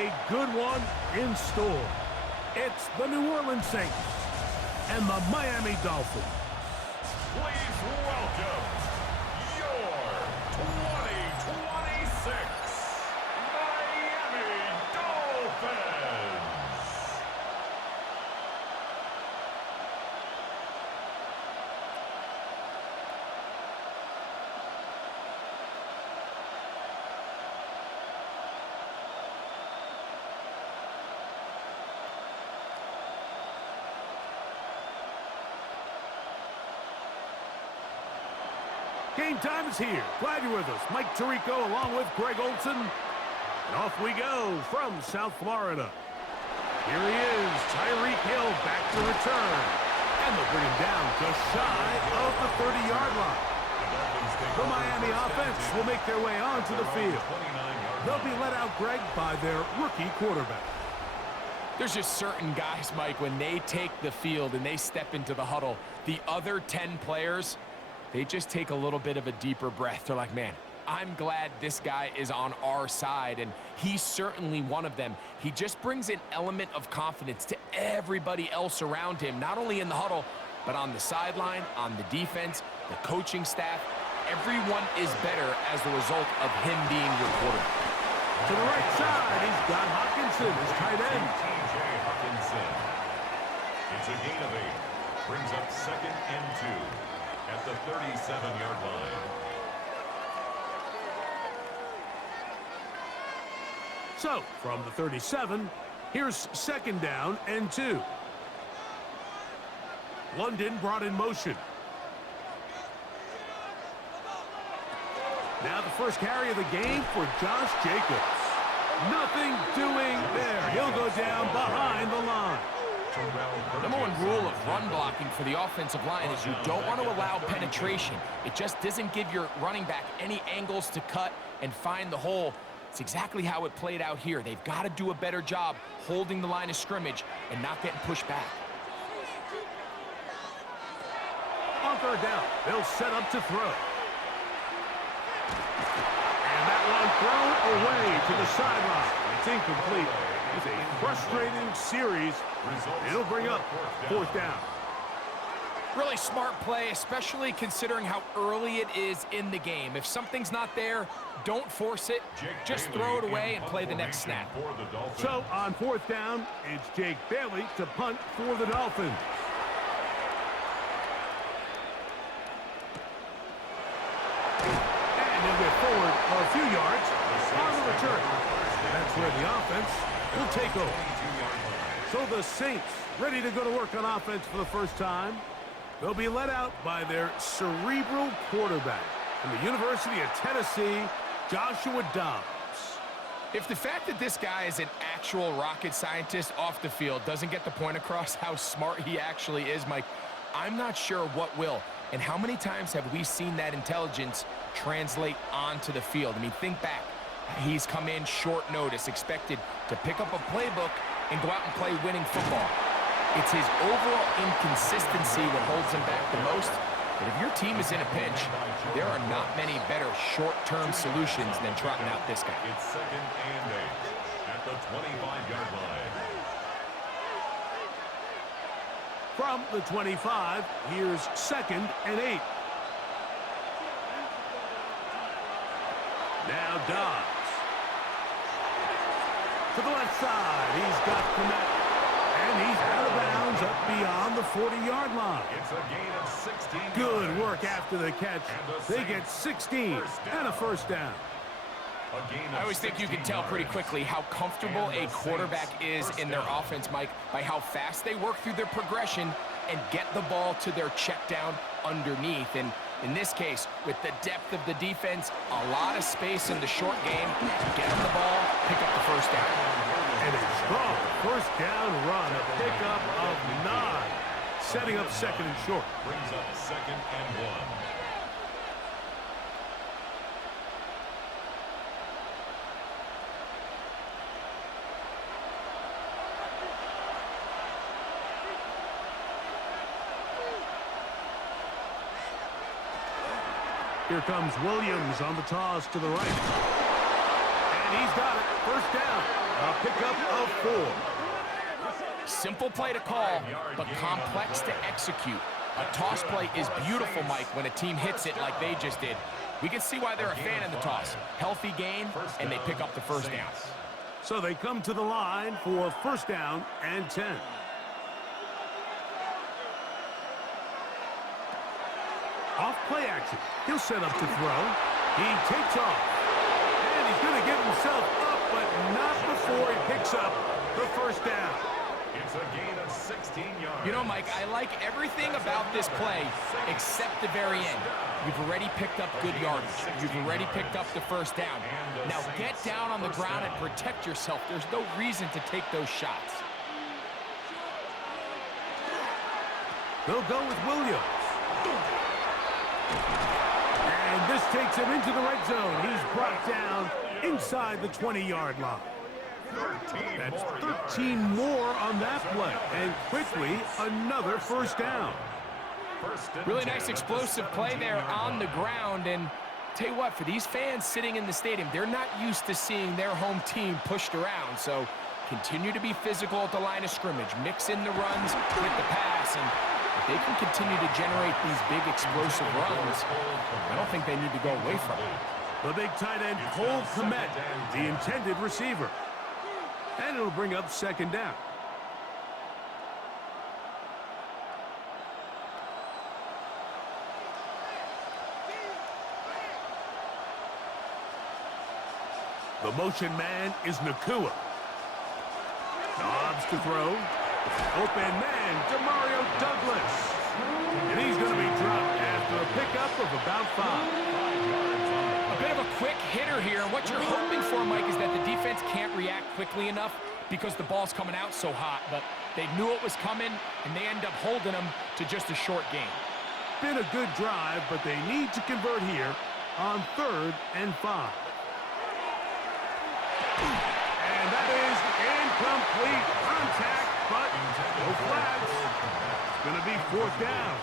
a good one in store. It's the New Orleans Saints and the Miami Dolphins. Please welcome your 2026 Miami Dolphins. Game time is here. Glad you're with us. Mike Tirico along with Greg Olson. And off we go from South Florida. Here he is, Tyreek Hill back to return. And they'll bring him down just shy of the 30-yard line. The Miami offense will make their way onto the field. They'll be let out, Greg, by their rookie quarterback. There's just certain guys, Mike, when they take the field and they step into the huddle, the other 10 players, they just take a little bit of a deeper breath. They're like, man, I'm glad this guy is on our side, and he's certainly one of them. He just brings an element of confidence to everybody else around him, not only in the huddle, but on the sideline, on the defense, the coaching staff. Everyone is better as the result of him being your quarterback. To the right side, he's got Hockenson, his tight end. T.J. Hockenson. It's a gain of 8. Brings up 2nd and 2. At the 37-yard line. So, from the 37, here's 2nd down and 2. London brought in motion. Now the first carry of the game for Josh Jacobs. Nothing doing there. He'll go down behind the line. Number one rule of run blocking for the offensive line is you don't want to allow penetration. It just doesn't give your running back any angles to cut and find the hole. It's exactly how it played out here. They've got to do a better job holding the line of scrimmage and not getting pushed back. On 3rd down, they'll set up to throw. And that one thrown away to the sideline. It's incomplete. It's a frustrating series. It'll bring up 4th down. Really smart play, especially considering how early it is in the game. If something's not there, don't force it. Just throw it away and play the next snap. So on 4th down, it's Jake Bailey to punt for the Dolphins. And he'll get forward a few yards on the return. That's where the offense will take over. So the Saints ready to go to work on offense for the first time. They'll be led out by their cerebral quarterback from the University of Tennessee, Joshua Dobbs. If the fact that this guy is an actual rocket scientist off the field doesn't get the point across how smart he actually is, Mike, I'm not sure what will. And how many times have we seen that intelligence translate onto the field? I mean, think back. He's come in short notice, expected to pick up a playbook and go out and play winning football. It's his overall inconsistency that holds him back the most. But if your team is in a pinch, there are not many better short-term solutions than trotting out this guy. It's 2nd and 8 at the 25-yard line. From the 25, here's 2nd and 8. Now Dobbs. To the left side, he's got Kmet. And he's out of bounds up beyond the 40-yard line. It's a gain of 16. Good work after the catch. They get 16 and a 1st down. I always think you can tell pretty quickly how comfortable a quarterback is in their offense, Mike, by how fast they work through their progression and get the ball to their check down underneath. And in this case, with the depth of the defense, a lot of space in the short game, get them the ball, pick up the 1st down. And a strong 1st down run, a pickup of 9, setting up 2nd and short. Brings up 2nd and 1. Here comes Williams on the toss to the right. And he's got it. 1st down. A pickup of 4. Simple play to call, but complex to execute. A toss play is beautiful, Mike, when a team hits it like they just did. We can see why they're a fan in the toss. Healthy gain, and they pick up the first down. So they come to the line for first down and 10. Off play action. He'll set up to throw. He takes off. And he's going to get himself up, but not before he picks up the first down. It's a gain of 16 yards. You know, Mike, I like everything about this play except the very end. You've already picked up good yardage. You've already picked up the first down. Now get down on the ground and protect yourself. There's no reason to take those shots. They'll go with Williams. And this takes him into the red zone. He's brought down inside the 20-yard line. That's 13 more on that play. And quickly, another first down. Really nice explosive play there on the ground. And tell you what, for these fans sitting in the stadium, they're not used to seeing their home team pushed around. So continue to be physical at the line of scrimmage. Mix in the runs with the pass. And if they can continue to generate these big explosive runs, I don't think they need to go away from it. The big tight end, Cole Kmet, the intended receiver. And it'll bring up second down. The motion man is Nakua. Dobbs to throw. Open man, Demario Douglas. And he's going to be dropped after a pickup of about 5. A bit of a quick hitter here. And what you're hoping for, Mike, is that the defense can't react quickly enough because the ball's coming out so hot. But they knew it was coming, and they end up holding them to just a short game. Been a good drive, but they need to convert here on 3rd and 5. And that is incomplete contact, but no flags. It's going to be 4th down.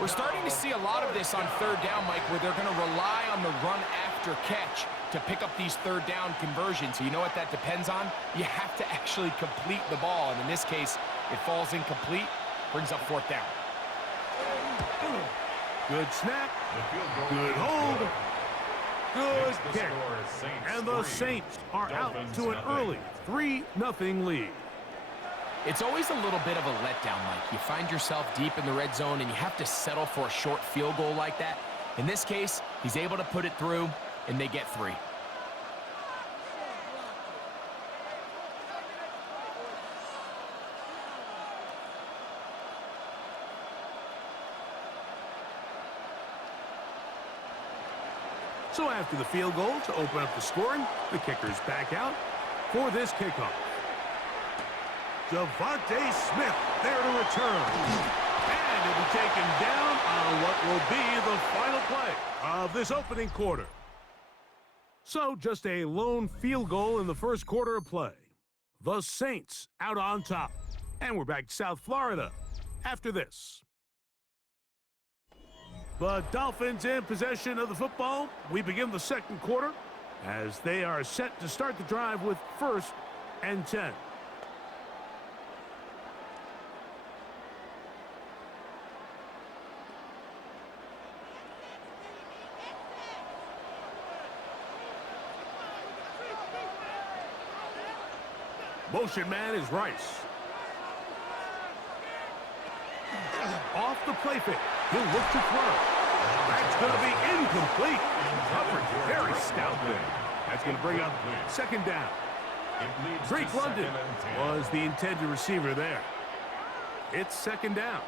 We're starting to see a lot of this on 3rd down, Mike, where they're going to rely on the run after catch to pick up these 3rd down conversions. So you know what that depends on? You have to actually complete the ball. And in this case, it falls incomplete, brings up 4th down. Good snap. Good hold. Good kick. And the Saints are out to an early 3-0 lead. It's always a little bit of a letdown, Mike. You find yourself deep in the red zone, and you have to settle for a short field goal like that. In this case, he's able to put it through, and they get 3. So after the field goal to open up the scoring, the kicker's back out for this kickoff. Devontae Smith there to return. And he'll be taken down on what will be the final play of this opening quarter. So just a lone field goal in the first quarter of play. The Saints out on top. And we're back to South Florida after this. The Dolphins in possession of the football. We begin the second quarter as they are set to start the drive with 1st and 10. Motion man is Rice. Off the play fake. He'll look to throw. That's going to be incomplete. Coverage very stout there. That's going to bring up 2nd down. Drake London was the intended receiver there. It's 2nd down.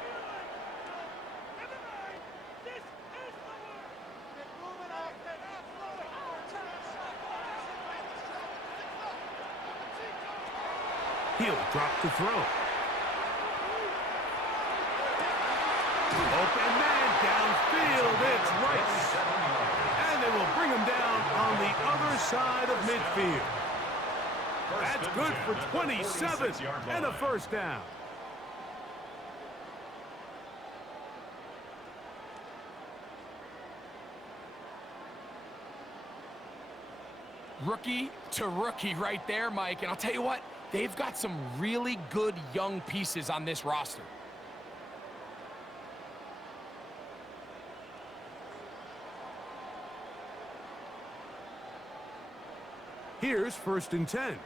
He'll drop to throw. Open man downfield. It's Rice. And they will bring him down on the other side of midfield. That's good for 27 and a 1st down. Rookie to rookie right there, Mike. And I'll tell you what, they've got some really good young pieces on this roster. Here's 1st and 10.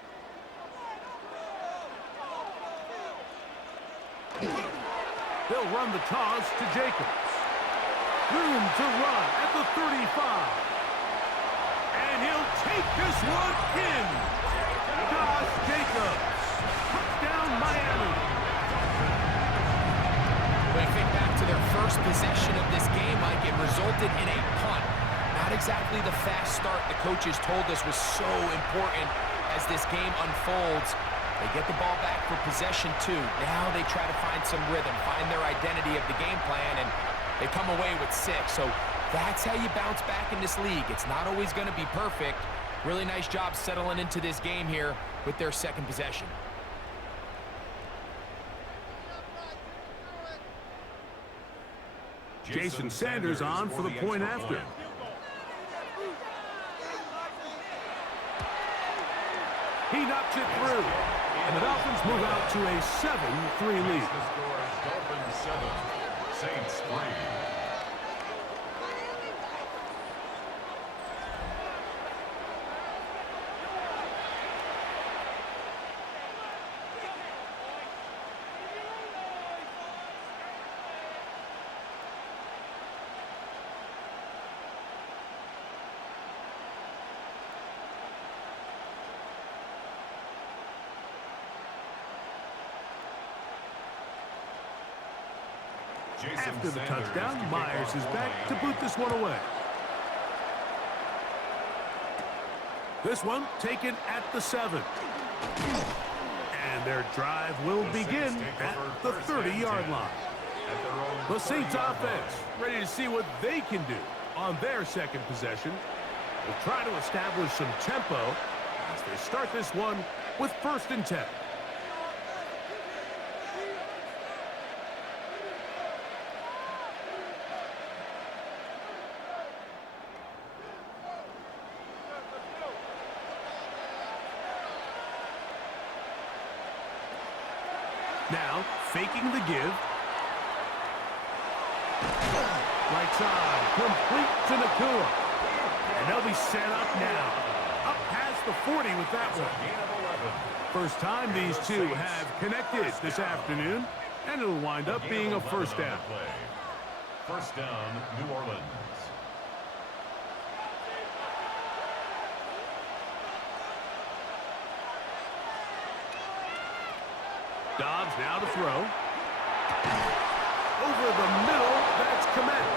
They'll run the toss to Jacobs. Room to run at the 35. And he'll take this one in. Josh Jacobs. Touchdown, Miami. When you think back to their first possession of this game, Mike, it resulted in a punt. Not exactly the fast start the coaches told us was so important as this game unfolds. They get the ball back for possession 2. Now they try to find some rhythm, find their identity of the game plan, and they come away with 6. So that's how you bounce back in this league. It's not always going to be perfect. Really nice job settling into this game here with their 2nd possession. Jason Sanders on for the point after. He knocks it through. And the Dolphins move out to a 7-3 lead. The score is Dolphins 7, Saints 3. After the touchdown, Myers is back to boot this one away. This one taken at the 7. And their drive will begin at the 30-yard line. The Saints offense ready to see what they can do on their 2nd possession. They'll try to establish some tempo as they start this one with 1st and 10. Now, faking the give. Right side, complete to Nakua. And they'll be set up now. Up past the 40 with that one. First time these two have connected this afternoon, and it'll wind up being a 1st down. 1st down, New Orleans. Dobbs now to throw. Over the middle, that's Komet.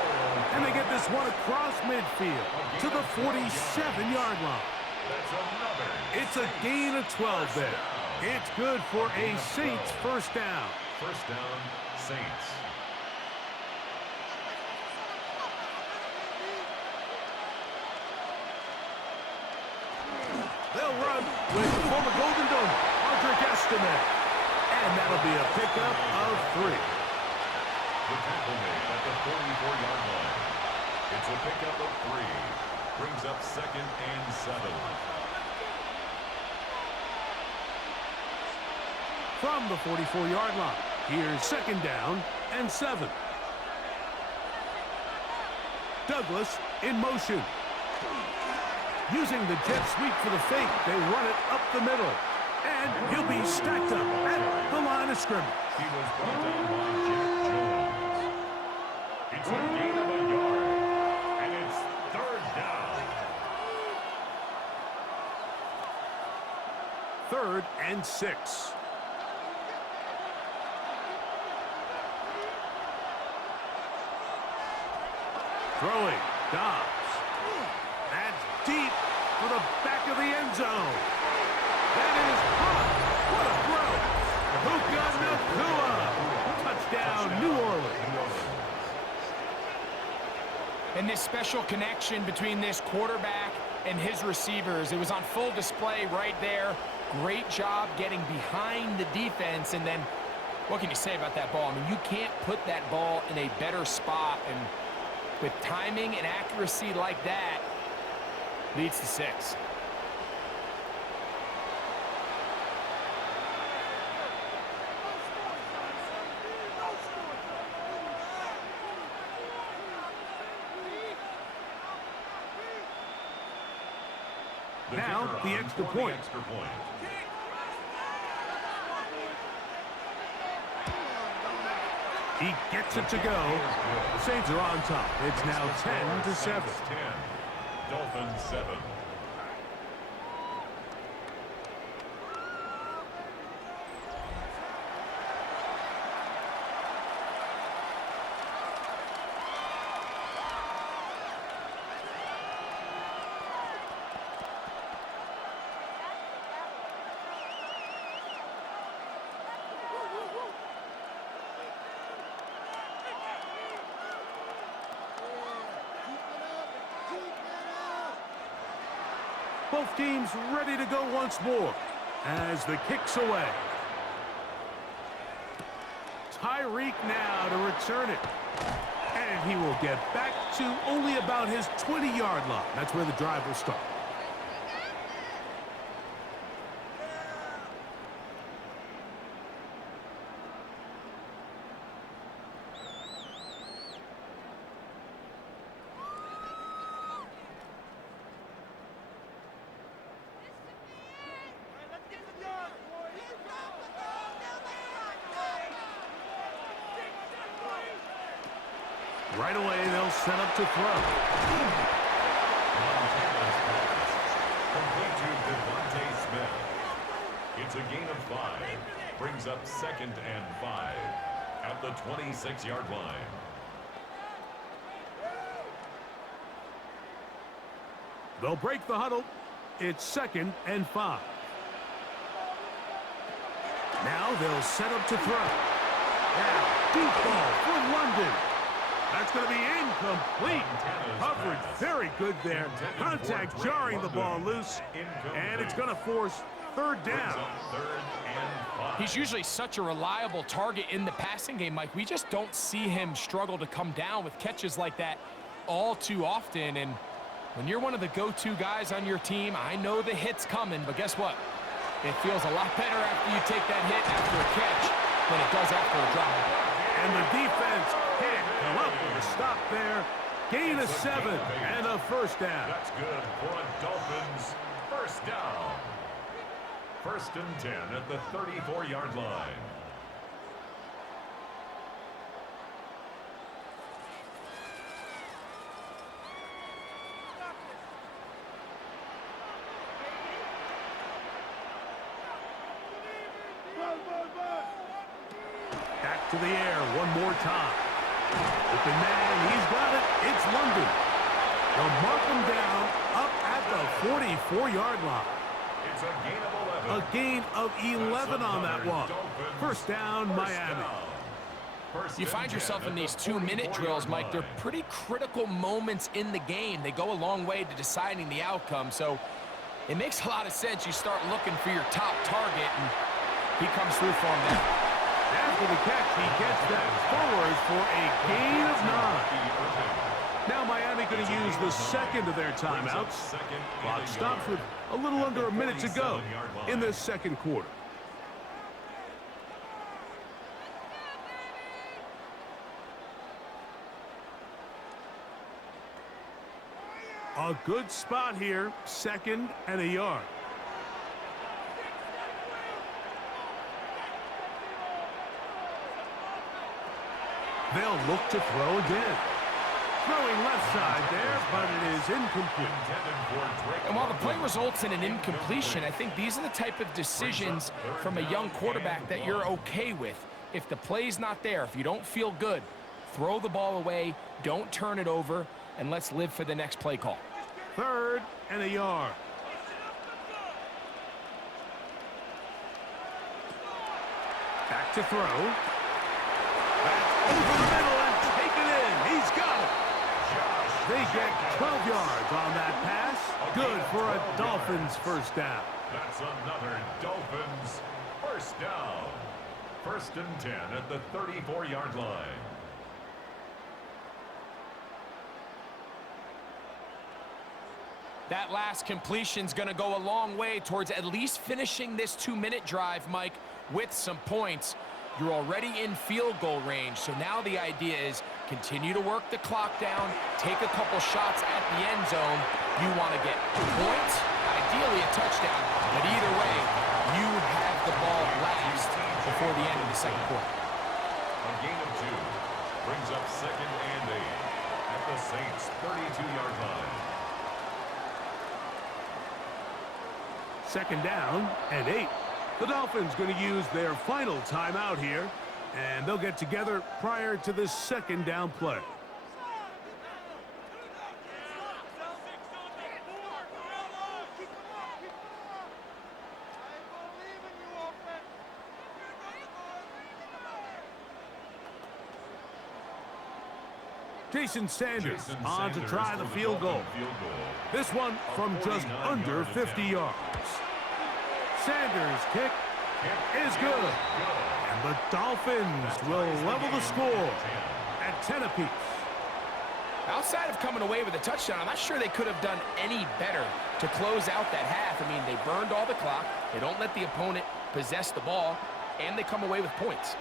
And they get this one across midfield to the 47-yard line. It's a gain of 12 there. It's good for a Saints 1st down. 1st down, Saints. They'll run with the former Golden Dome, Audric Estime. And that'll be a pickup of 3. The tackle made at the 44-yard line. It's a pickup of 3. Brings up 2nd and 7. From the 44-yard line, here's 2nd down and 7. Douglas in motion. Using the jet sweep for the fake, they run it up the middle. And he'll be stacked up at the line of scrimmage. He was brought down by Jack Jones. It's a gain of a yard, and it's 3rd down. 3rd and 6. Throwing, Dobbs. That's deep for the back of the end zone. That is hot. What a throw. Puka Nakua. Touchdown, New Orleans. And this special connection between this quarterback and his receivers, it was on full display right there. Great job getting behind the defense. And then, what can you say about that ball? I mean, you can't put that ball in a better spot. And with timing and accuracy like that, leads to 6. Now, kicker the on extra for the point. extra point. He gets it to go. The Saints are on top. It's now 10-7. 10. Dolphins 7. Both teams ready to go once more as the kick's away. Tyreek now to return it. And he will get back to only about his 20-yard line. That's where the drive will start. Right away, they'll set up to throw. Montana's pass. Complete to Devontae Smith. It's a gain of 5. Brings up 2nd and 5 at the 26-yard line. They'll break the huddle. It's 2nd and 5. Now they'll set up to throw. Now, deep ball for London. That's going to be incomplete. Coverage very good there. Contact jarring the ball loose. And it's going to force 3rd down. He's usually such a reliable target in the passing game, Mike. We just don't see him struggle to come down with catches like that all too often. And when you're one of the go-to guys on your team, I know the hit's coming, but guess what? It feels a lot better after you take that hit after a catch than it does after a drop. And the defense can't come up with a stop there. Gain of 7 and a 1st down. That's good for a Dolphins 1st down. 1st and 10 at the 34-yard line. Back to the air one more time. Open man, he's got it. It's London. They'll mark him down up at the 44-yard line. It's a gain of 11. A gain of 11 on that one. Dolphins 1st down, Miami. You find yourself in these 2-minute drills, Mike. They're pretty critical moments in the game. They go a long way to deciding the outcome. So it makes a lot of sense. You start looking for your top target, and he comes through for him there. After the catch, he gets that forward for a gain of 9. Now Miami going to use the 2nd of their timeouts. Clock stops with a little under a minute to go in the 2nd quarter. A good spot here, 2nd and a yard. They'll look to throw again. Throwing left side there, but it is incomplete. And while the play results in an incompletion, I think these are the type of decisions from a young quarterback that you're okay with. If the play's not there, if you don't feel good, throw the ball away, don't turn it over, and let's live for the next play call. 3rd and a yard. Back to throw. That's over the middle and taken in. He's got it. They get 12 yards on that pass. Good for a Dolphins 1st down. That's another Dolphins 1st down. 1st and 10 at the 34-yard line. That last completion's going to go a long way towards at least finishing this 2-minute drive, Mike, with some points. You're already in field goal range, so now the idea is continue to work the clock down, take a couple shots at the end zone. You want to get points, ideally a touchdown, but either way, you have the ball last before the end of the second quarter. A gain of 2 brings up 2nd and 8 at the Saints' 32-yard line. 2nd down and 8. The Dolphins going to use their final timeout here, and they'll get together prior to this 2nd down play. Jason Sanders on to try the field goal. This one from just under 50 yards. Sanders' kick is good. And the Dolphins will level the score at 10 apiece. Outside of coming away with a touchdown, I'm not sure they could have done any better to close out that half. I mean, they burned all the clock. They don't let the opponent possess the ball, and they come away with points.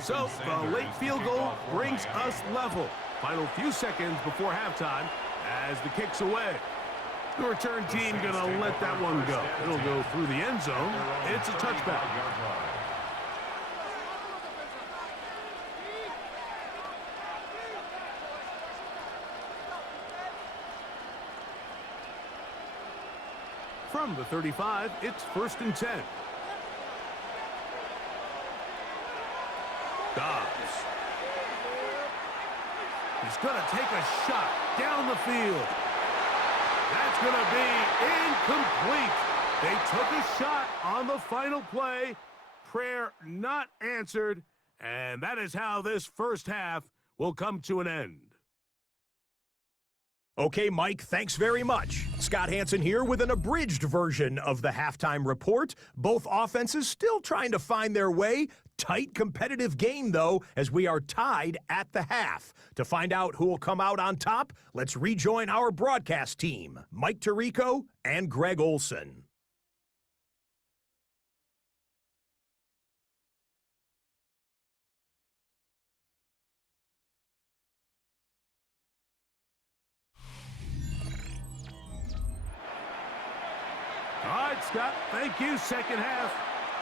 So the late field goal brings us level. Final few seconds before halftime as the kick's away. The return team going to let that one go. It'll go through the end zone. It's a touchback. From the 35, it's 1st and 10. Dobbs. He's going to take a shot down the field. That's going to be incomplete. They took a shot on the final play. Prayer not answered. And that is how this first half will come to an end. Okay, Mike, thanks very much. Scott Hansen here with an abridged version of the halftime report. Both offenses still trying to find their way. Tight, competitive game, though, as we are tied at the half. To find out who will come out on top, let's rejoin our broadcast team, Mike Tirico and Greg Olson. All right, Scott, thank you. Second half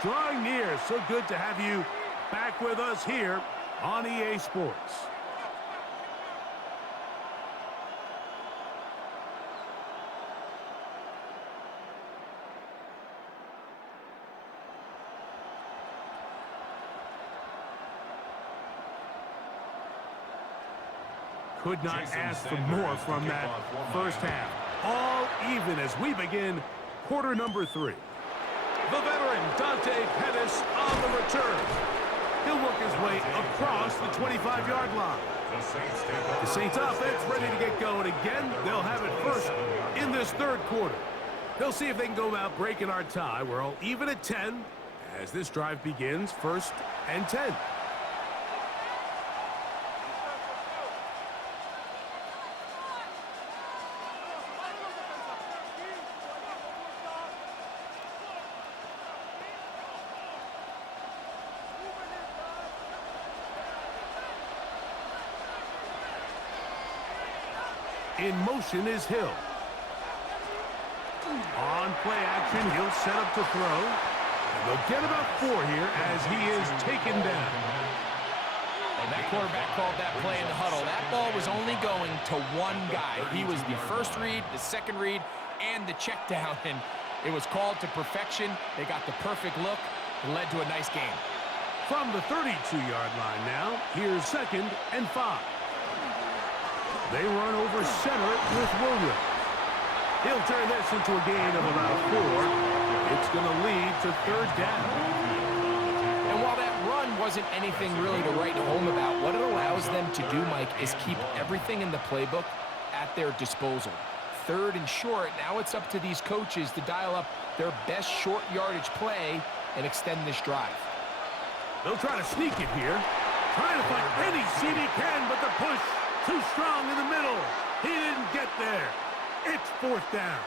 drawing near. So good to have you back with us here on EA Sports. Could not ask for more from that first half. All even as we begin quarter number 3. The veteran Dante Pettis on the return. He'll work his way across the 25-yard line. The Saints offense ready to get going again. They'll have it first in this third quarter. They'll see if they can go about breaking our tie. We're all even at 10 as this drive begins. 1st and 10. In motion is Hill. On play action, he'll set up to throw. And they'll get about 4 here as he is taken down. And that quarterback called that play in the huddle. That ball was only going to one guy. He was the first read, the second read, and the check down. And it was called to perfection. They got the perfect look. It led to a nice game. From the 32-yard line now, here's 2nd and 5. They run over center with Williams. He'll turn this into a gain of about 4. It's going to lead to 3rd down. And while that run wasn't anything really to write home about, what it allows them to do, Mike, is keep everything in the playbook at their disposal. 3rd and short, now it's up to these coaches to dial up their best short yardage play and extend this drive. They'll try to sneak it here. Trying to find any seam he can, but the push too strong in the middle. He didn't get there. It's 4th down.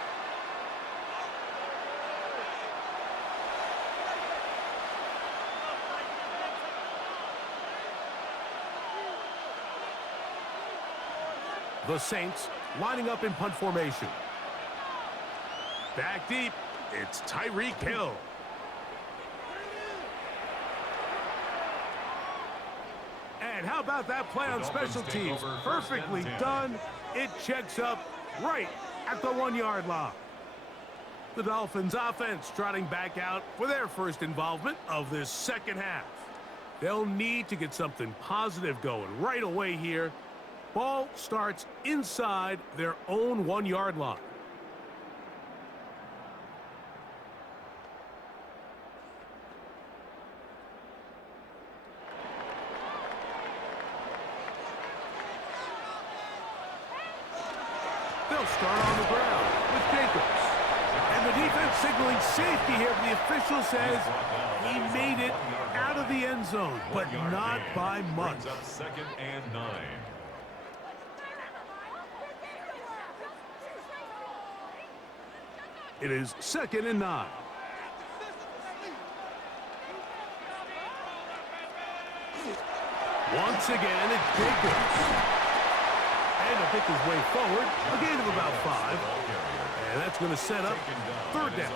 The Saints lining up in punt formation. Back deep, it's Tyreek Hill. And how about that play on special teams? Perfectly done. It checks up right at the 1-yard line. The Dolphins offense trotting back out for their first involvement of this second half. They'll need to get something positive going right away here. Ball starts inside their own 1-yard line. They'll start on the ground with Jacobs. And the defense signaling safety here. The official says he made it out of the end zone, but not by much. Brings up 2nd and 9. It is 2nd and 9. Once again, it's Jacobs. And to pick his way forward, a gain of about 5. And that's going to set up 3rd down.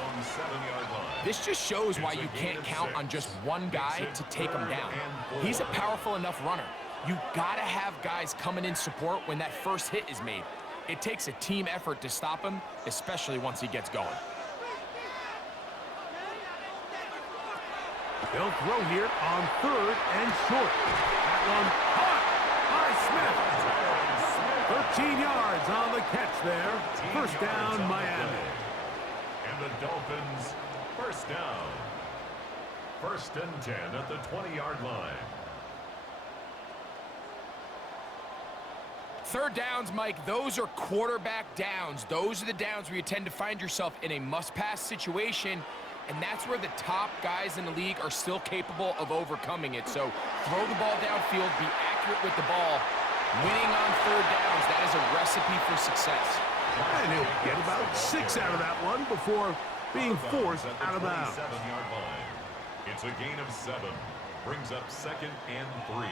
This just shows why you can't count on just one guy to take him down. He's a powerful enough runner. You got to have guys coming in support when that first hit is made. It takes a team effort to stop him, especially once he gets going. They'll throw here on 3rd and short. That one caught by Smith. 13 yards on the catch there. First down, Miami. And the Dolphins, first down. 1st and 10 at the 20-yard line. 3rd downs, Mike, those are quarterback downs. Those are the downs where you tend to find yourself in a must-pass situation, and that's where the top guys in the league are still capable of overcoming it. So throw the ball downfield, be accurate with the ball. Winning on 3rd downs, that is a recipe for success. And he'll get about 6 out of that one before being forced out of bounds. 7-yard line. It's a gain of 7. Brings up 2nd and 3.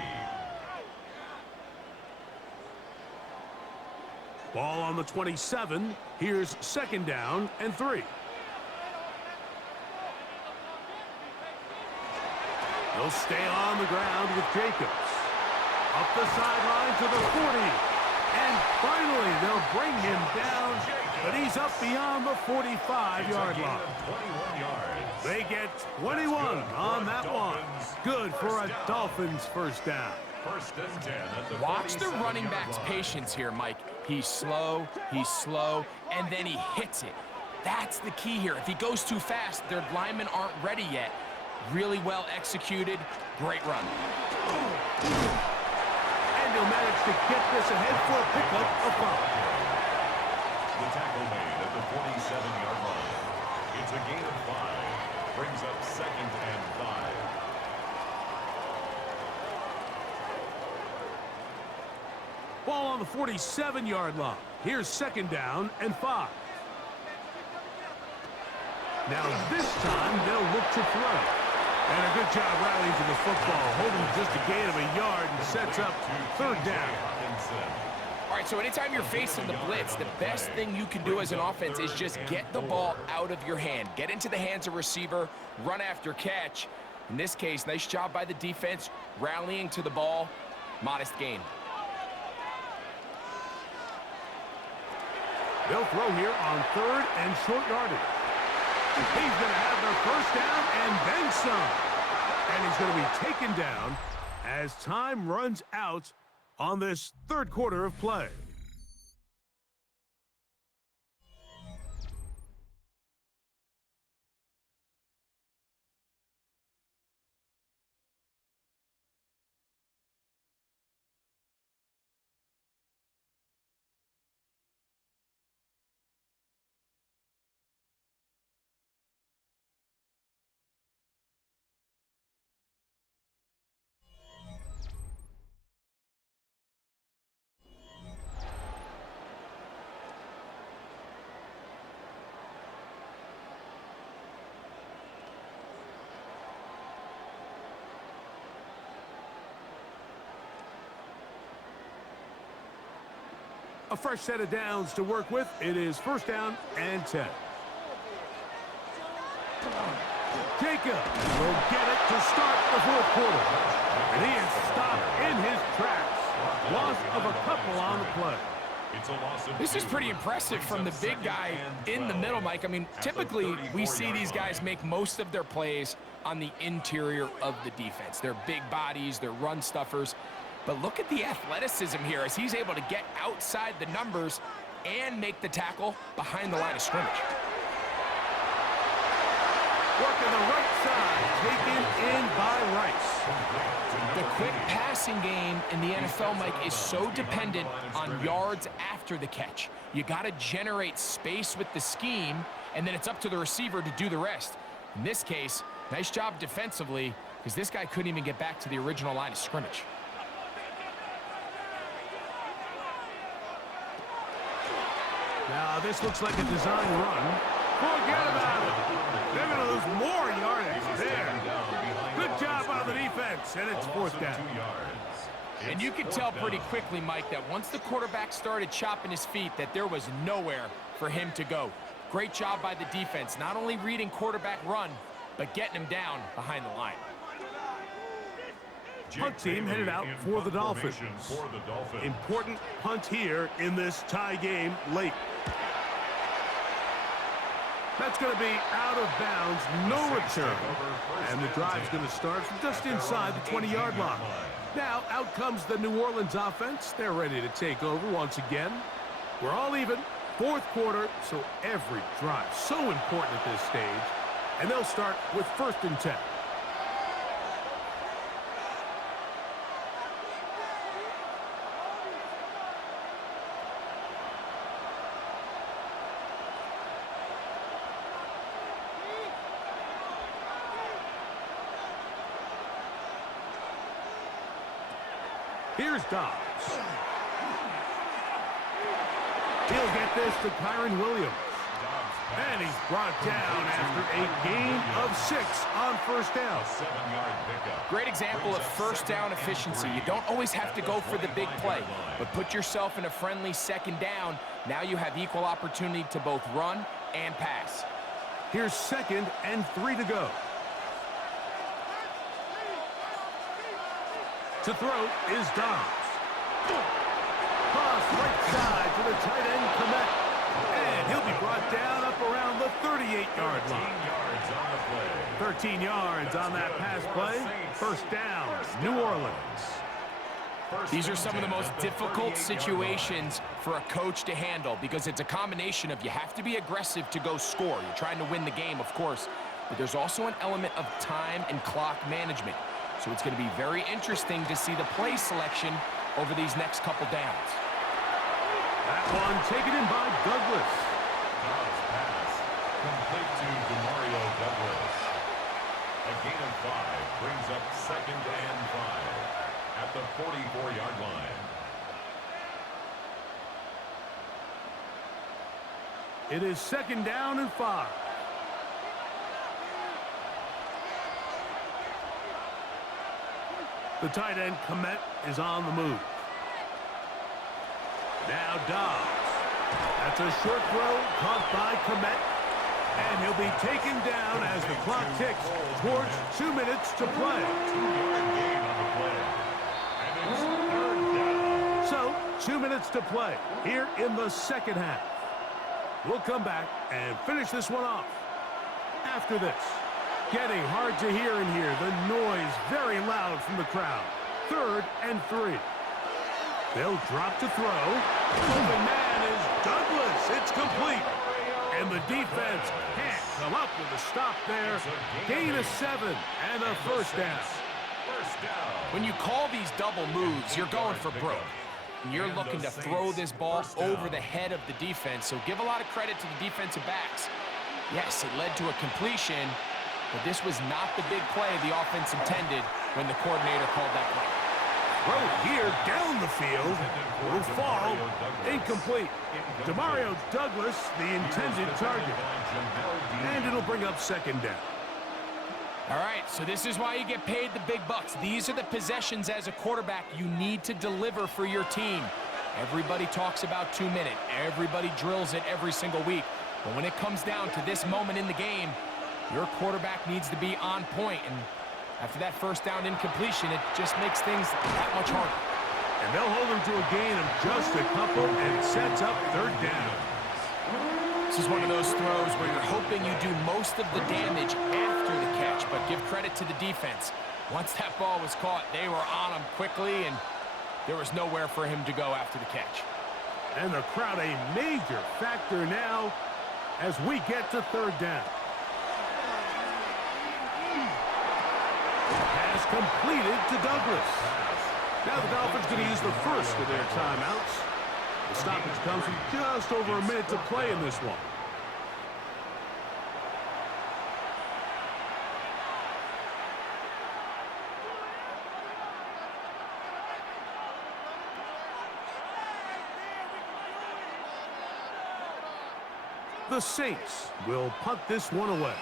Ball on the 27. Here's 2nd down and 3. They'll stay on the ground with Jacobs. Up the sideline to the 40. And finally, they'll bring him down, but he's up beyond the 45-yard line. 21 yards. They get 21 on that one. Good for a Dolphins first down. 1st and 10 at the Watch the running back's patience here, Mike. He's slow, and then he hits it. That's the key here. If he goes too fast, their linemen aren't ready yet. Really well executed. Great run. And he'll manage to get this ahead for a pickup of 5. The tackle made at the 47-yard line. It's a gain of 5. Brings up 2nd and 5. Ball on the 47-yard line. Here's 2nd down and 5. Now this time they'll look to throw. And a good job rallying to the football, holding just a gain of a yard and sets up 3rd down. All right, so anytime you're facing the blitz, the best thing you can do as an offense is just get the ball out of your hand. Get into the hands of receiver, run after catch. In this case, nice job by the defense, rallying to the ball, modest gain. They'll throw here on 3rd and short yardage. He's going to have their first down and then some. And he's going to be taken down as time runs out on this 3rd quarter of play. A fresh set of downs to work with. It is first down and 10. Jacob will get it to start the fourth quarter. And he is stopped in his tracks. Loss of a couple on the play. This is pretty impressive from the big guy in the middle, Mike. I mean, typically we see these guys make most of their plays on the interior of the defense. They're big bodies, they're run stuffers. But look at the athleticism here as he's able to get outside the numbers and make the tackle behind the line of scrimmage. Working the right side, taken in by Rice. The quick passing game in the NFL, Mike, is so dependent on yards after the catch. You got to generate space with the scheme, and then it's up to the receiver to do the rest. In this case, nice job defensively, because this guy couldn't even get back to the original line of scrimmage. Now this looks like a design run. Forget about it. They're going to lose more yardage there. Good job on the defense, and it's fourth down. And you could tell pretty quickly, Mike, that once the quarterback started chopping his feet, that there was nowhere for him to go. Great job by the defense, not only reading quarterback run, but getting him down behind the line. Punt team headed out for the Dolphins. Important punt here in this tie game late. That's going to be out of bounds, no return. And the drive's going to start from just inside the 20-yard line. Now, out comes the New Orleans offense. They're ready to take over once again. We're all even, fourth quarter, so every drive so important at this stage. And they'll start with first and 10. Here's Dobbs. He'll get this to Kyron Williams. And he's brought down after a gain of 6 on first down. Great example of first down efficiency. You don't always have to go for the big play, but put yourself in a friendly second down. Now you have equal opportunity to both run and pass. Here's second and 3 to go. To throw is Dobbs. Cross right side to the tight end, Komet. And he'll be brought down up around the 38-yard line. 13 yards on that pass play. First down, New Orleans. These are some of the most difficult situations for a coach to handle because it's a combination of you have to be aggressive to go score. You're trying to win the game, of course, but there's also an element of time and clock management. So it's going to be very interesting to see the play selection over these next couple downs. That one taken in by Douglas. Dobbs pass complete to Demario Douglas. A gain of 5 brings up second and 5 at the 44-yard line. It is second down and 5. The tight end, Komet, is on the move. Now Dobbs. That's a short throw caught by Komet. And he'll be taken down as the clock ticks towards 2 minutes to play. 2-yard gain on the play. And it's third down. So, 2 minutes to play here in the second half. We'll come back and finish this one off after this. Getting hard to hear in here. The noise very loud from the crowd. Third and 3. They'll drop to throw. Open man is Douglas. It's complete. And the defense can't come up with a stop there. Gain of 7 and a first down. When you call these double moves, you're going for broke. And you're looking to throw this ball over the head of the defense. So give a lot of credit to the defensive backs. Yes, it led to a completion, but this was not the big play the offense intended when the coordinator called that play. Throw here down the field will fall incomplete. Demario Douglas, the intended target. And it'll bring up second down. All right, so this is why you get paid the big bucks. These are the possessions as a quarterback you need to deliver for your team. Everybody talks about 2-minute. Everybody drills it every single week. But when it comes down to this moment in the game, your quarterback needs to be on point. And after that first down incompletion, it just makes things that much harder. And they'll hold him to a gain of just a couple and sets up third down. This is one of those throws where you're hoping you do most of the damage after the catch, but give credit to the defense. Once that ball was caught, they were on him quickly, and there was nowhere for him to go after the catch. And the crowd a major factor now as we get to third down. Pass completed to Douglas. Now the Dolphins going to use the first of their timeouts. The stoppage comes with just over a minute to play in this one. The Saints will punt this one away,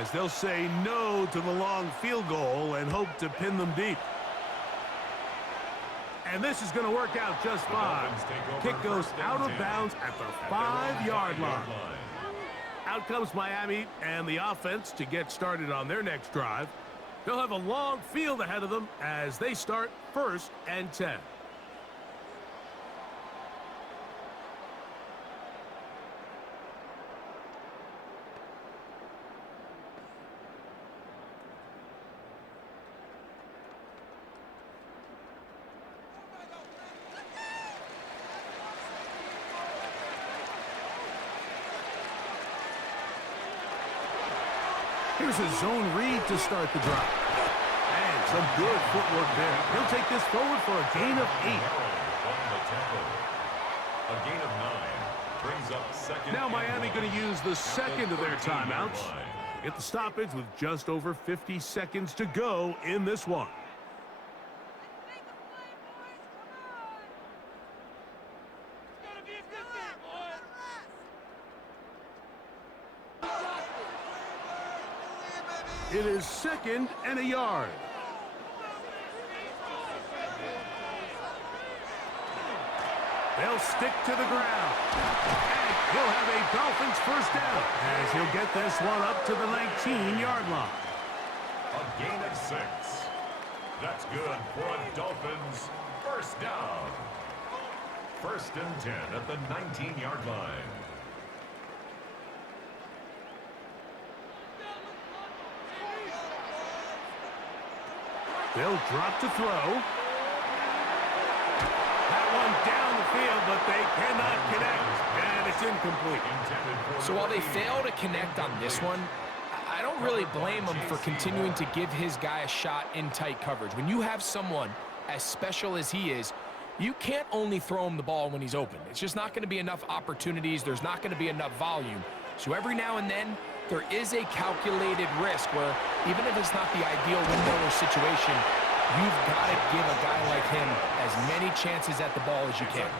as they'll say no to the long field goal and hope to pin them deep. And this is going to work out just fine. Kick goes out of bounds at the 5-yard line. Out comes Miami and the offense to get started on their next drive. They'll have a long field ahead of them as they start 1st and 10. Here's a zone read to start the drive. And some good footwork there. He'll take this forward for a gain of 8. A gain of 9 brings up second. Now Miami going to use the second of their timeouts. Get the stoppage with just over 50 seconds to go in this one. It is 2nd and a yard. They'll stick to the ground. And he'll have a Dolphins first down as he'll get this one up to the 19-yard line. A gain of 6. That's good for a Dolphins first down. 1st and 10 at the 19-yard line. They'll drop to throw. That one down the field, but they cannot connect, and it's incomplete. So while they fail to connect on this one, I don't really blame him for continuing to give his guy a shot in tight coverage. When you have someone as special as he is, you can't only throw him the ball when he's open. It's just not going to be enough opportunities. There's not going to be enough volume. So every now and then, there is a calculated risk where even if it's not the ideal window or situation, you've got to give a guy like him as many chances at the ball as you can.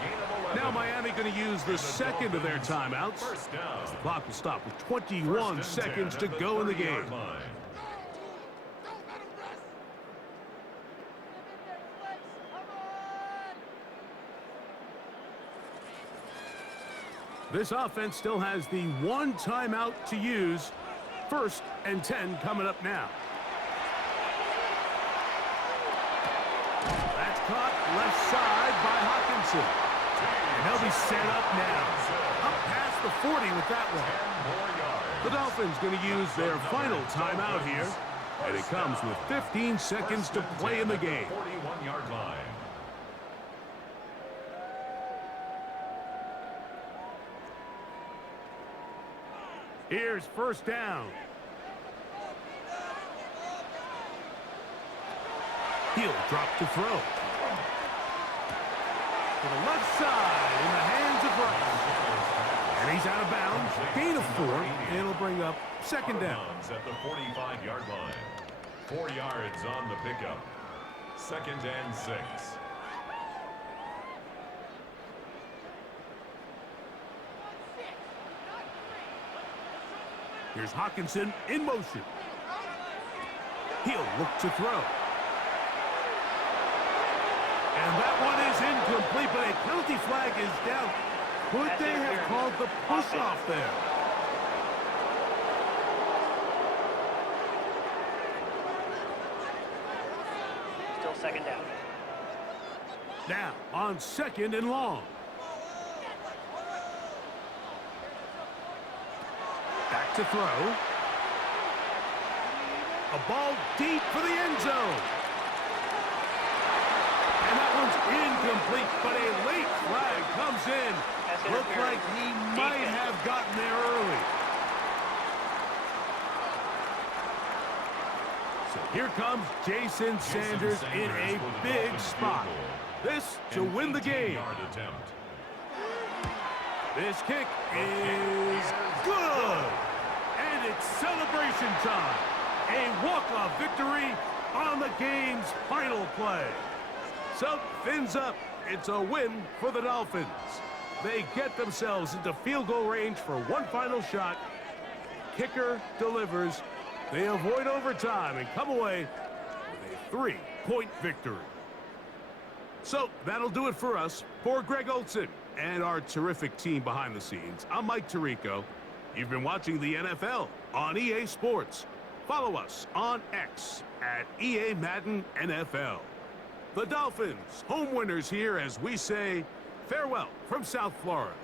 Now Miami going to use the second of their timeouts. The clock will stop with 21 seconds to go in the game. This offense still has the one timeout to use. 1st and 10 coming up now. That's caught left side by Hawkinson. And they'll be set up now. Up past the 40 with that one. The Dolphins going to use their final timeout here. And it comes with 15 seconds to play in the game. 41-yard line. Here's 1st down. He'll drop to throw. To the left side in the hands of Rice. And he's out of bounds. Gain of 4. And it'll bring up 2nd down. At the 45-yard line. 4 yards on the pickup. 2nd and 6. Here's Hawkinson in motion. He'll look to throw. And that one is incomplete, but a penalty flag is down. Could they have called the push-off there? Still second down. Now, on 2nd and long. Back to throw. A ball deep for the end zone. And that one's incomplete, but a late flag comes in. Looked like he might have gotten there early. So here comes Jason Sanders in a big spot. This to win the game. This kick is good. And it's celebration time. A walk-off victory on the game's final play. So, fins up. It's a win for the Dolphins. They get themselves into field goal range for one final shot. Kicker delivers. They avoid overtime and come away with a 3-point victory. So, that'll do it for us. For Greg Olson and our terrific team behind the scenes, I'm Mike Tirico. You've been watching the NFL on EA Sports. Follow us on X at EA Madden NFL. The Dolphins, home winners here as we say farewell from South Florida.